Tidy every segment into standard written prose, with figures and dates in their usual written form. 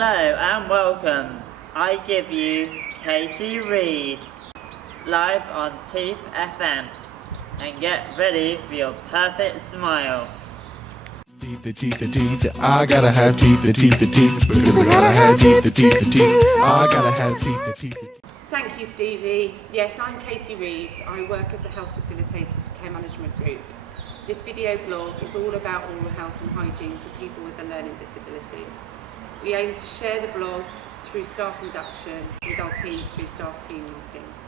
Hello and welcome. I give you Katie Reed, live on Teeth FM, and get ready for your perfect smile. Teeth, I gotta have teeth, because I gotta have teeth, I gotta have teeth. Thank you, Stevie. Yes, I'm Katie Reed. I work as a health facilitator for Care Management Group. This video blog is all about oral health and hygiene for people with a learning disability. We aim to share the blog through staff induction with our teams through staff team meetings.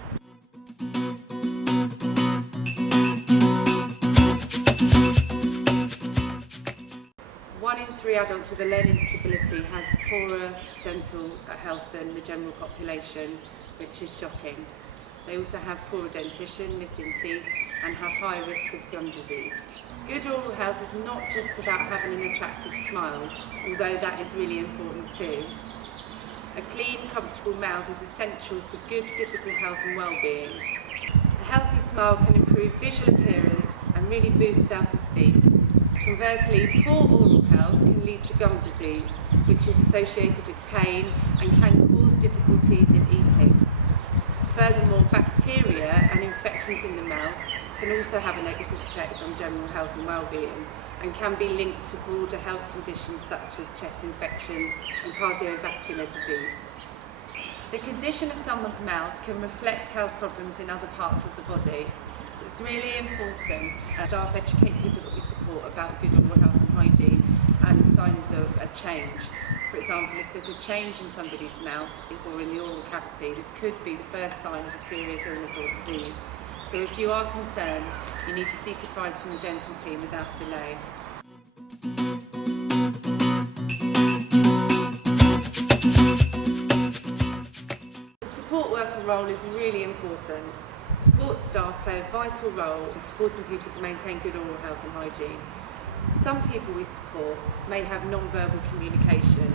1 in 3 adults with a learning disability has poorer dental health than the general population, which is shocking. They also have poorer dentition, missing teeth, and have high risk of gum disease. Good oral health is not just about having an attractive smile, although that is really important too. A clean, comfortable mouth is essential for good physical health and well-being. A healthy smile can improve visual appearance and really boost self-esteem. Conversely, poor oral health can lead to gum disease, which is associated with pain and can cause difficulties in eating. Furthermore, bacteria and infections in the mouth can also have a negative effect on general health and well-being and can be linked to broader health conditions such as chest infections and cardiovascular disease. The condition of someone's mouth can reflect health problems in other parts of the body. So it's really important staff educate people that we support about good oral health and hygiene and signs of a change. For example, if there's a change in somebody's mouth or in the oral cavity, this could be the first sign of a serious illness or disease. So if you are concerned, you need to seek advice from the dental team without delay. The support worker role is really important. Support staff play a vital role in supporting people to maintain good oral health and hygiene. Some people we support may have non-verbal communication.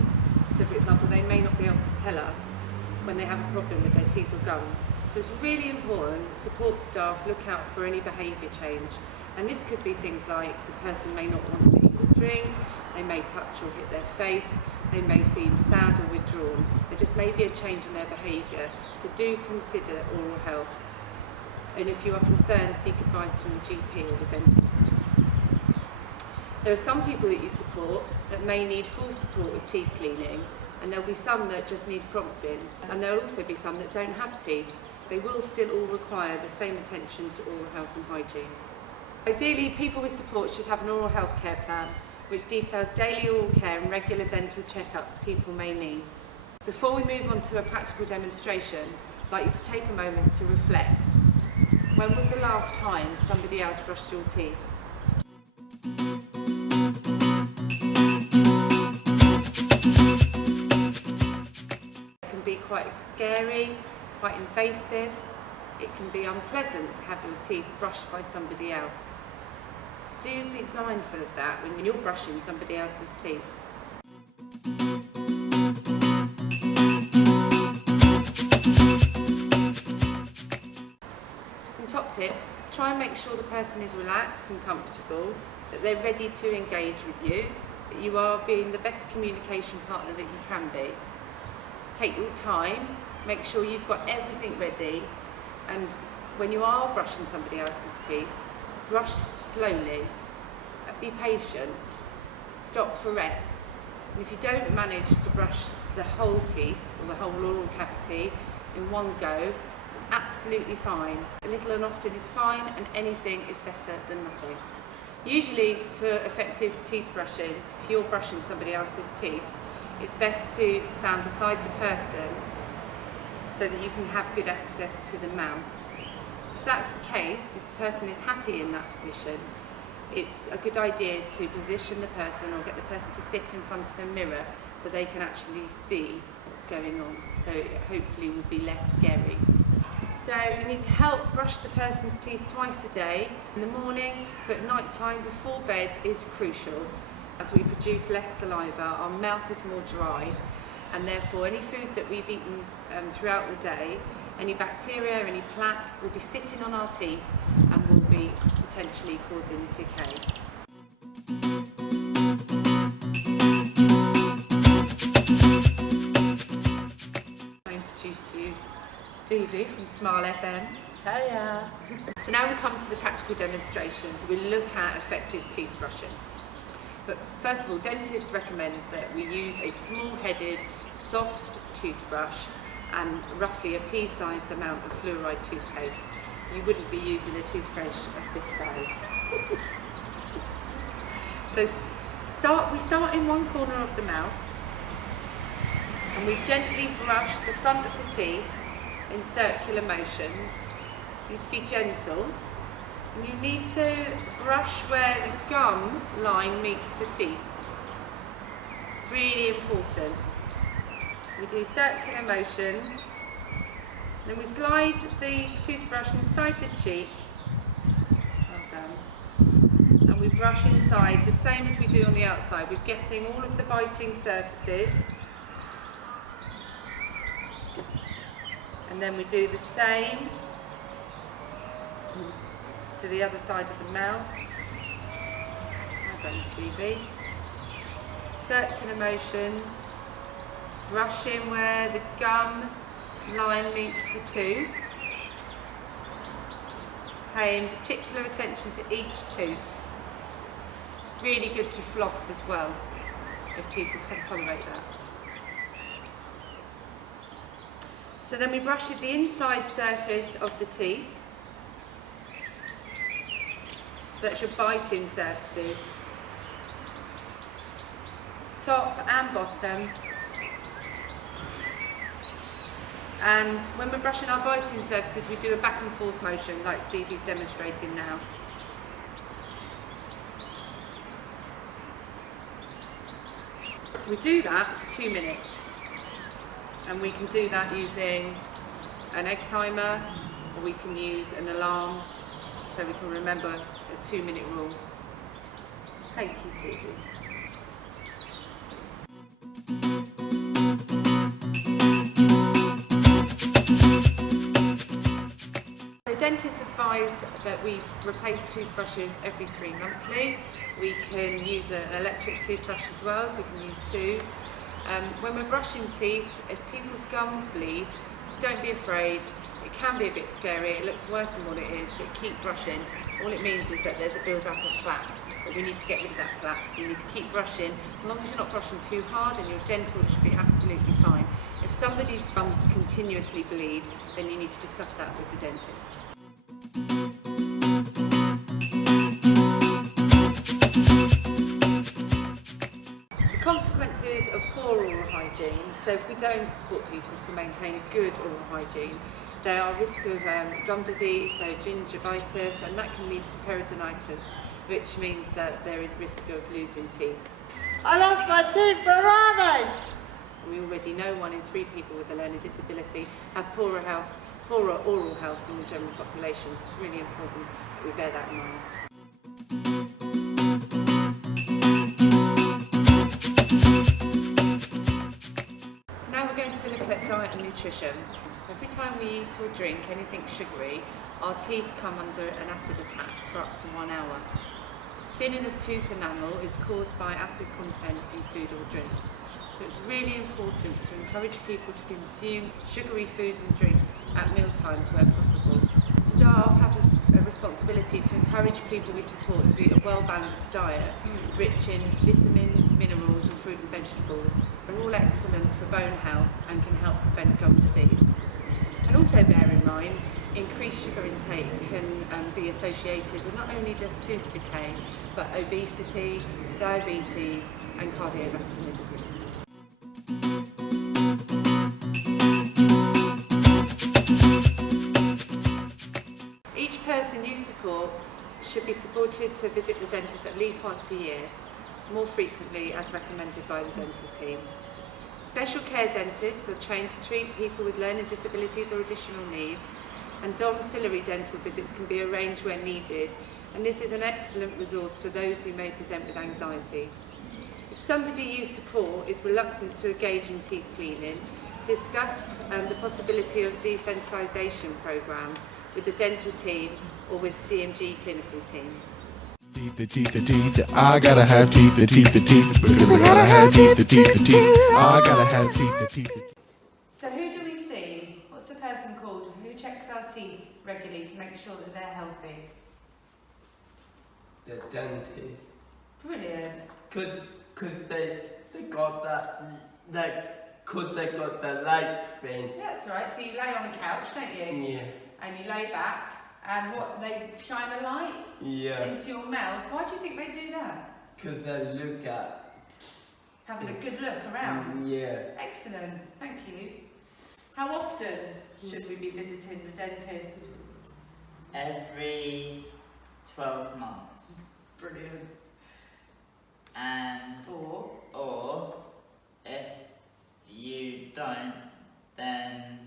So for example, they may not be able to tell us when they have a problem with their teeth or gums. So it's really important that support staff look out for any behaviour change. And this could be things like the person may not want to eat or drink, they may touch or hit their face, they may seem sad or withdrawn. There just may be a change in their behaviour. So do consider oral health. And if you are concerned, seek advice from the GP or the dentist. There are some people that you support that may need full support with teeth cleaning, and there'll be some that just need prompting, and there'll also be some that don't have teeth. They will still all require the same attention to oral health and hygiene. Ideally, people we support should have an oral health care plan which details daily oral care and regular dental checkups people may need. Before we move on to a practical demonstration, I'd like you to take a moment to reflect. When was the last time somebody else brushed your teeth? It can be quite scary, quite invasive. It can be unpleasant to have your teeth brushed by somebody else. So do be mindful of that when you're brushing somebody else's teeth. Some top tips: try and make sure the person is relaxed and comfortable, that they're ready to engage with you, that you are being the best communication partner that you can be. Take your time, make sure you've got everything ready, and when you are brushing somebody else's teeth, brush slowly, be patient, stop for rest. And if you don't manage to brush the whole teeth or the whole oral cavity in one go, it's absolutely fine. A little and often is fine, and anything is better than nothing. Usually for effective teeth brushing, if you're brushing somebody else's teeth, it's best to stand beside the person so that you can have good access to the mouth. If that's the case, if the person is happy in that position, it's a good idea to position the person or get the person to sit in front of a mirror so they can actually see what's going on. So it hopefully will be less scary. So you need to help brush the person's teeth twice a day, in the morning, but night time before bed is crucial. As we produce less saliva, our mouth is more dry, and therefore any food that we've eaten throughout the day, any bacteria, any plaque will be sitting on our teeth and will be potentially causing decay. Ashley from Smile FM. Hiya. So now we come to the practical demonstrations. We look at effective teeth brushing. But first of all, dentists recommend that we use a small-headed, soft toothbrush and roughly a pea-sized amount of fluoride toothpaste. You wouldn't be using a toothbrush of this size. So we start in one corner of the mouth and we gently brush the front of the teeth in circular motions. You need to be gentle. And you need to brush where the gum line meets the teeth. Really important. We do circular motions. Then we slide the toothbrush inside the cheek. Well done. And we brush inside, the same as we do on the outside. We're getting all of the biting surfaces. And then we do the same to the other side of the mouth. Well done, Stevie. Circular motions, brushing where the gum line meets the tooth, paying particular attention to each tooth. Really good to floss as well, if people can tolerate that. So then we brush the inside surface of the teeth. So that's your biting surfaces, top and bottom. And when we're brushing our biting surfaces, we do a back and forth motion like Stevie's demonstrating now. We do that for 2 minutes. And we can do that using an egg timer, or we can use an alarm, so we can remember a 2-minute rule. Thank you, Stevie. So dentists advise that we replace toothbrushes every 3 monthly. We can use an electric toothbrush as well, so we can use 2. When we're brushing teeth, if people's gums bleed, don't be afraid. It can be a bit scary, it looks worse than what it is, but keep brushing. All it means is that there's a build-up of plaque, but we need to get rid of that plaque, so you need to keep brushing. As long as you're not brushing too hard and you're gentle, it should be absolutely fine. If somebody's gums continuously bleed, then you need to discuss that with the dentist. Consequences of poor oral hygiene. So if we don't support people to maintain a good oral hygiene, there are risks of gum disease, so gingivitis, and that can lead to peritonitis, which means that there is risk of losing teeth. I lost my teeth, where are they? We already know 1 in 3 people with a learning disability have poorer oral health than the general population. So it's really important that we bear that in mind. To look at diet and nutrition. So every time we eat or drink anything sugary, our teeth come under an acid attack for up to 1 hour. Thinning of tooth enamel is caused by acid content in food or drinks. So it's really important to encourage people to consume sugary foods and drink at meal times where possible. Staff have a responsibility to encourage people we support to eat a well-balanced diet, rich in vitamins, minerals and fruit and vegetables. They're all excellent for bone health and can help prevent gum disease. And also bear in mind, increased sugar intake can be associated with not only just tooth decay, but obesity, diabetes and cardiovascular disease. Each person you support should be supported to visit the dentist at least once a year, more frequently as recommended by the dental team. Special care dentists are trained to treat people with learning disabilities or additional needs, and domiciliary dental visits can be arranged where needed, and this is an excellent resource for those who may present with anxiety. If somebody you support is reluctant to engage in teeth cleaning, discuss the possibility of a desensitisation programme with the dental team or with CMG clinical team. Teeth, I gotta have teeth, because I gotta have teeth, I gotta have teeth. So who do we see? What's the person called? Who regularly to make sure that they're healthy? The dentist. Brilliant. Cause they got that, cause they got the light thing. That's right. So you lay on a couch, don't you? Yeah. And you lay back, and what, they shine a light Yeah. into your mouth. Why do you think they do that? Cause they look at. Having a good look around. Yeah. Excellent. Thank you. How often should we be visiting the dentist? Every 12 months. Brilliant. And or if you don't, then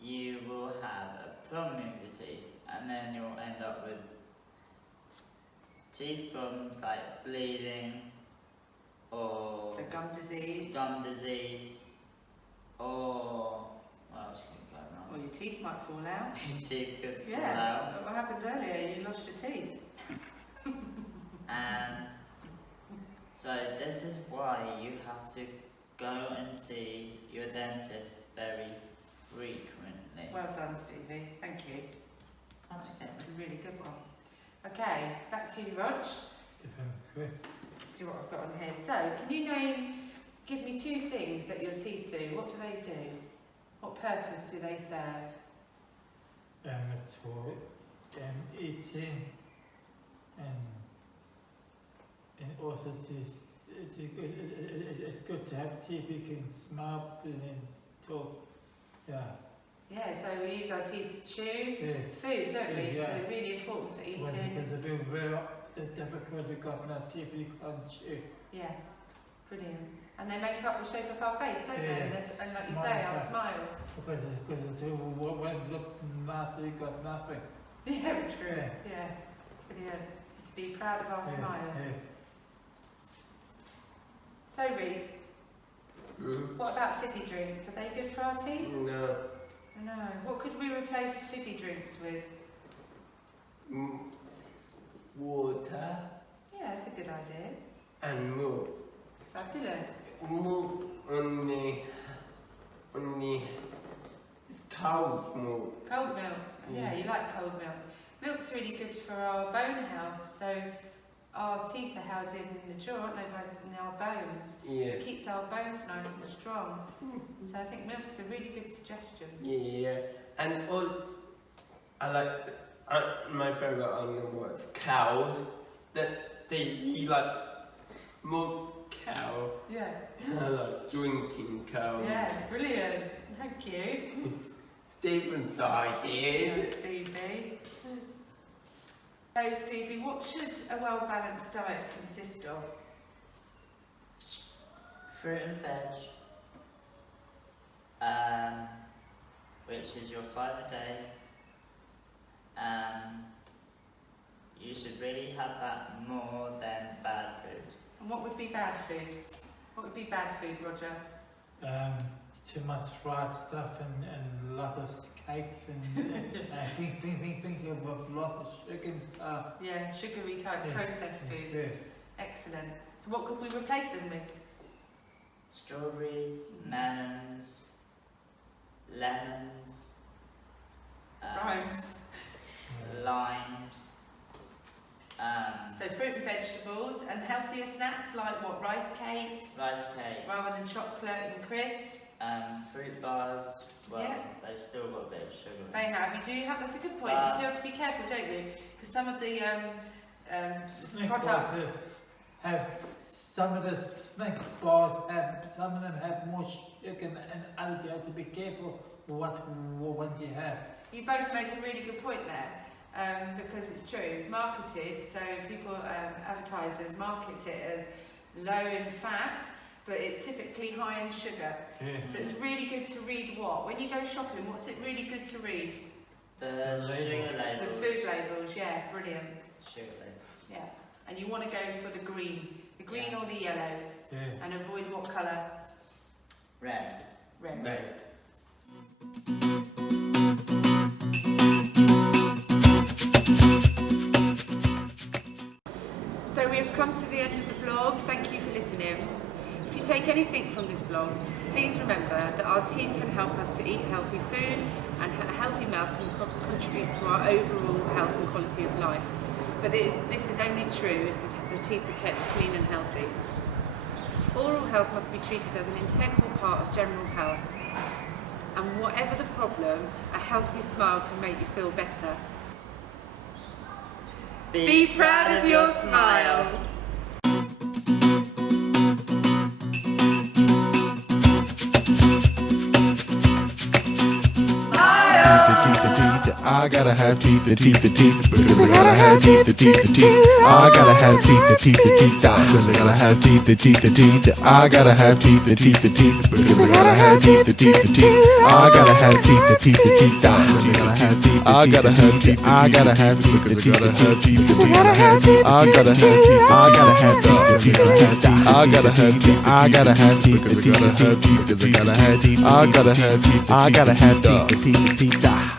you will have a problem with your teeth, and then you'll end up with teeth problems like bleeding or The gum disease. Or what else can go Or wrong? your teeth might fall out. Your teeth could fall Yeah. out. What happened earlier? You lost your teeth. So this is why you have to go and see your dentist very frequently. Well done, Stevie. Thank you. That's That it. was a really good one. Okay, back to you, Rog. Let's see what I've got on here. So, can you give me 2 things that your teeth do? What do they do? What purpose do they serve? It's for eating and also it's good to have teeth. You can smile and talk. Yeah. Yeah, so we use our teeth to chew Yeah. food, don't we? Yeah. So really important for eating. Well, because it's been very difficult to got no teeth you can't chew. Yeah, brilliant. And they make up the shape of our face, don't they? Yeah. And like you Smile, say, our yeah. smile. Because when it looks nasty, you got nothing. Yeah, true. Yeah. Yeah, brilliant. To be proud of our smile. Yeah. So, Reese, what about fizzy drinks? Are they good for our teeth? No. I know. What could we replace fizzy drinks with? Water Yeah, that's a good idea. and milk. Fabulous. Milk only it's cold milk. Cold milk. Yeah, Yeah. you like cold milk. Milk's really good for our bone health. So our teeth are held in the jaw, aren't they, in our bones. Yeah. It keeps our bones nice and strong. So I think milk's a really good suggestion. Yeah. And all I like my favorite animal was cows. That they eat like milk cow. Yeah. I like drinking cows. Yeah, brilliant. Thank you. Stephen's idea. Yeah, Stevie. So, Stevie, what should a well-balanced diet consist of? Fruit and veg, which is your 5 a day. You should really have that more than bad food. And what would be bad food? What would be bad food, Roger? Too much fried stuff and a lot of cakes and I think of a lot of sugar and stuff. Yeah, sugary type processed foods. Yeah. Excellent. So what could we replace them with? Strawberries, melons, lemons, Rhymes. limes. So fruit and vegetables and healthier snacks like what? Rice cakes? Rice cakes. Rather than chocolate and crisps? Fruit bars. Well, Yeah. they've still got a bit of sugar. They have. You do have. That's a good point. You do have to be careful, don't you? Because some of the Snack products. bars have some of the snack bars have some of them have more sugar and others you have to be careful what ones you have. You both make a really good point there. Because it's true, it's marketed, so people, advertisers market it as low in fat, but it's typically high in sugar. Yeah. So it's really good to read what? When you go shopping, what's it really good to read? The The sugar label. labels. The food labels, yeah, brilliant. Sugar labels. Yeah, and you want to go for the green Yeah. or the yellows, Yeah. and avoid what colour? Red. Red. Right. So we have come to the end of the blog. Thank you for listening. If you take anything from this blog, lifelong, please remember that our teeth can help us to eat healthy food, and a healthy mouth can contribute to our overall health and quality of life. But this is only true if the teeth are kept clean and healthy. Oral health must be treated as an integral part of general health. And whatever the problem, a healthy smile can make you feel better. Be proud of your smile. I gotta have teeth, the teeth, because I gotta have teeth, the teeth, I gotta have teeth, the teeth, because I gotta have teeth, the teeth, I gotta have teeth, the teeth, because I gotta have teeth, the teeth, I gotta have teeth, the teeth, I gotta have teeth, I gotta have teeth, because I gotta have teeth, because I gotta have teeth, I gotta have teeth, I gotta have teeth, the teeth, I gotta have teeth, I gotta have teeth, the teeth, because I gotta have teeth, I gotta have teeth, I gotta have teeth, the teeth,